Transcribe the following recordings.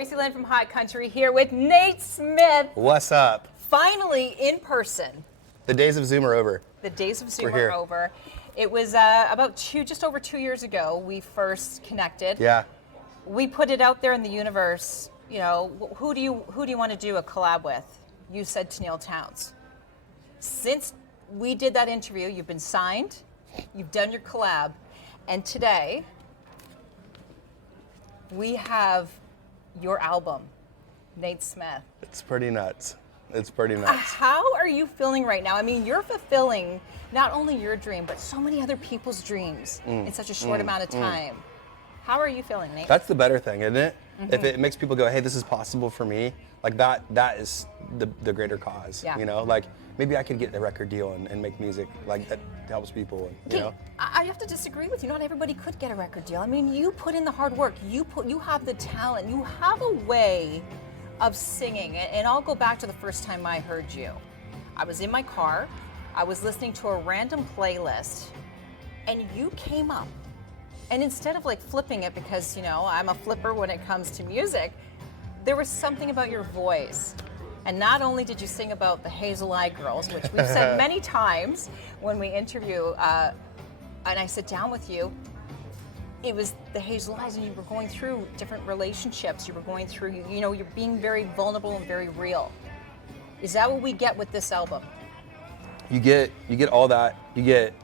Tracy Lynn from Hot Country here with Nate Smith. What's up? Finally in person. The days of Zoom are over. The days of Zoom We're here. are over. It was just over 2 years ago we first connected. Yeah. We put it out there in the universe. You know, who do you want to do a collab with? You said Tenille Townes. Since we did that interview, you've been signed, you've done your collab, and today we have your album, Nate Smith. It's pretty nuts. It's pretty nuts. How are you feeling right now? I mean, you're fulfilling not only your dream, but so many other people's dreams in such a short amount of time. How are you feeling, Nate? That's the better thing, isn't it? If it makes people go, hey, this is possible for me, like that is the greater cause. Yeah. You know, like maybe I could get a record deal and make music like that helps people, you know? I have to disagree with you. Not everybody could get a record deal. I mean, you put in the hard work. You have the talent. You have a way of singing. And I'll go back to the first time I heard you. I was in my car. I was listening to a random playlist, and you came up. And instead of like flipping it, because you know I'm a flipper when it comes to music, there was something about your voice. And not only did you sing about the Hazel Eye Girls, which we've said many times when we interview, and I sit down with you, it was the Hazel Eyes, and you were going through different relationships. You were going through, you know, you're being very vulnerable and very real. Is that what we get with this album? You get all that. You get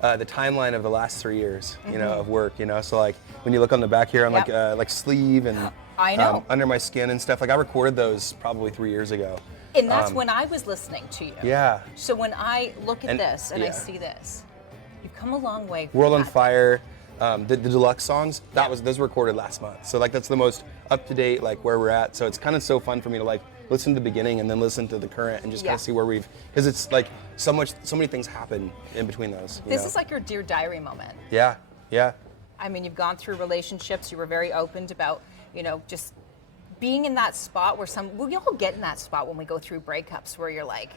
the timeline of the last 3 years, you know, of work, you know. So like when you look on the back here, on like sleeve and I know. Under My Skin and stuff. Like I recorded those probably 3 years ago. And that's when I was listening to you. Yeah. So when I look at this and I yeah. see this, you've come a long way. From World on that. Fire, the deluxe songs, those were recorded last month. So like that's the most up to date, like where we're at. So it's kind of so fun for me to like listen to the beginning and then listen to the current and just kind of see where because it's like so many things happen in between those. This is like your Dear Diary moment. Yeah, yeah. I mean, you've gone through relationships. You were very open about, you know, just being in that spot where we all get in that spot when we go through breakups where you're like,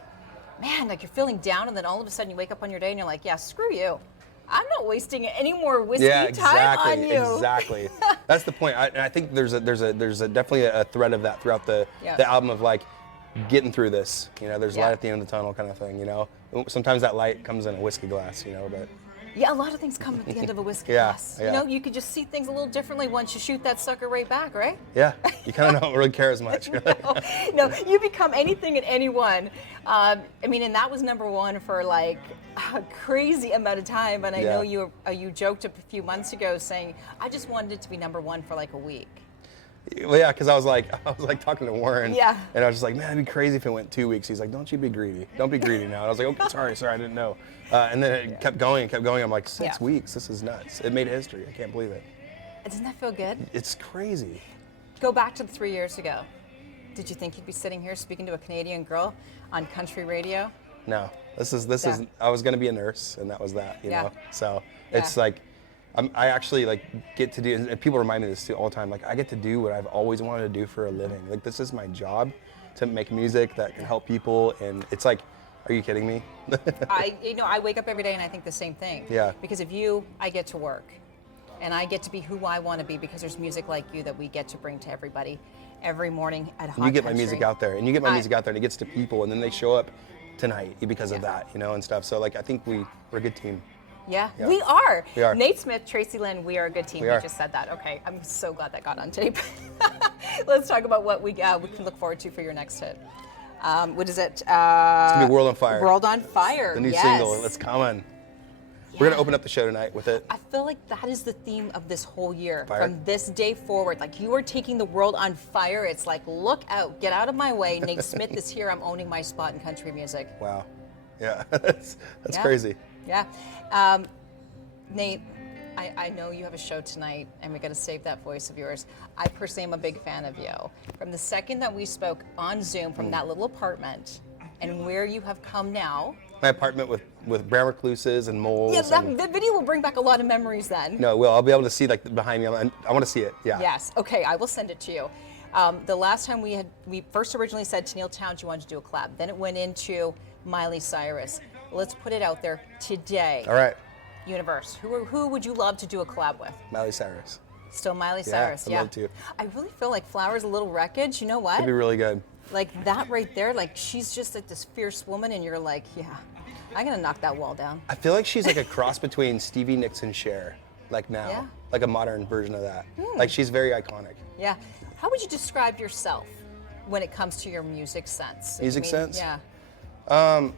man, like you're feeling down, and then all of a sudden you wake up on your day and you're like, yeah, screw you. I'm not wasting any more whiskey time on you. Exactly. That's the point. I think there's definitely a thread of that throughout the album of like getting through this. You know, there's light at the end of the tunnel kind of thing. You know, sometimes that light comes in a whiskey glass. You know, but. Yeah, a lot of things come at the end of a whiskey glass. You know, you could just see things a little differently once you shoot that sucker right back, right? Yeah, you kind of don't really care as much. No, you become anything and anyone. I mean, and that was number one for like a crazy amount of time. And I know you joked a few months ago saying, I just wanted it to be number one for like a week. Well, yeah, because I was like talking to Warren, and I was just like, man, it'd be crazy if it went 2 weeks. He's like, don't you be greedy. Don't be greedy now. And I was like, okay, sorry, I didn't know. And then it kept going. I'm like, 6 weeks, this is nuts. It made history. I can't believe it. Doesn't that feel good? It's crazy. Go back to 3 years ago. Did you think you'd be sitting here speaking to a Canadian girl on country radio? No, this is. I was gonna be a nurse, and that was that. You know, so it's like. I actually like get to do, and people remind me of this too all the time. Like I get to do what I've always wanted to do for a living. Like this is my job, to make music that can help people, and it's like, are you kidding me? I wake up every day and I think the same thing. Yeah. Because of you, I get to work, and I get to be who I want to be because there's music like you that we get to bring to everybody every morning at Hot You get Country. my music out there, and you get my music out there, and it gets to people, and then they show up tonight because of that, you know, and stuff. So like I think we're a good team. Yeah, we are. We are. Nate Smith, Tracy Lynn, we are a good team. We just said that. Okay, I'm so glad that got on tape. Let's talk about what we can look forward to for your next hit. What is it? It's gonna be World on Fire. World on Fire. The new single. It's coming. Yeah. We're gonna open up the show tonight with it. I feel like that is the theme of this whole year. Fire. From this day forward, like you are taking the world on fire. It's like, look out, get out of my way. Nate Smith is here. I'm owning my spot in country music. Wow. Yeah, that's crazy. Yeah. Nate, I know you have a show tonight, and we got to save that voice of yours. I personally am a big fan of you. From the second that we spoke on Zoom from that little apartment, and where you have come now. My apartment with brown recluses and moles. Yeah, the video will bring back a lot of memories then. No, it will. I'll be able to see like behind me. I want to see it. Yeah. Yes. Okay, I will send it to you. The last time we first originally said Tenille Townes you wanted to do a collab. Then it went into Miley Cyrus. Let's put it out there today. All right. Universe. Who would you love to do a collab with? Miley Cyrus. Still Miley Yeah, Cyrus. I'd Yeah. love to. I really feel like Flowers, a Little Wreckage. You know what? It'd be really good. Like that right there. Like she's just like this fierce woman, and you're like, yeah, I'm gonna knock that wall down. I feel like she's like a cross between Stevie Nicks and Cher, like now, Yeah. like a modern version of that. Like she's very iconic. Yeah. How would you describe yourself when it comes to your music sense? Music sense? Yeah. I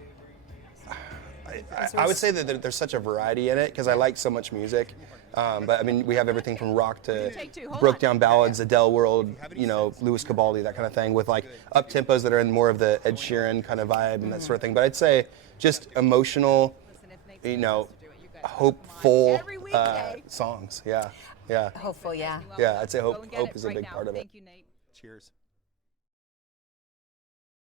would say that there's such a variety in it because I like so much music. But I mean, we have everything from rock to broke down ballads, Adele World, you know, Louis Capaldi, that kind of thing, with like up tempos that are in more of the Ed Sheeran kind of vibe and that sort of thing. But I'd say just emotional, you know, hopeful songs. Yeah, yeah, Hopeful, yeah. yeah. I'd say hope is a big part of it. Thank you, Nate. Cheers.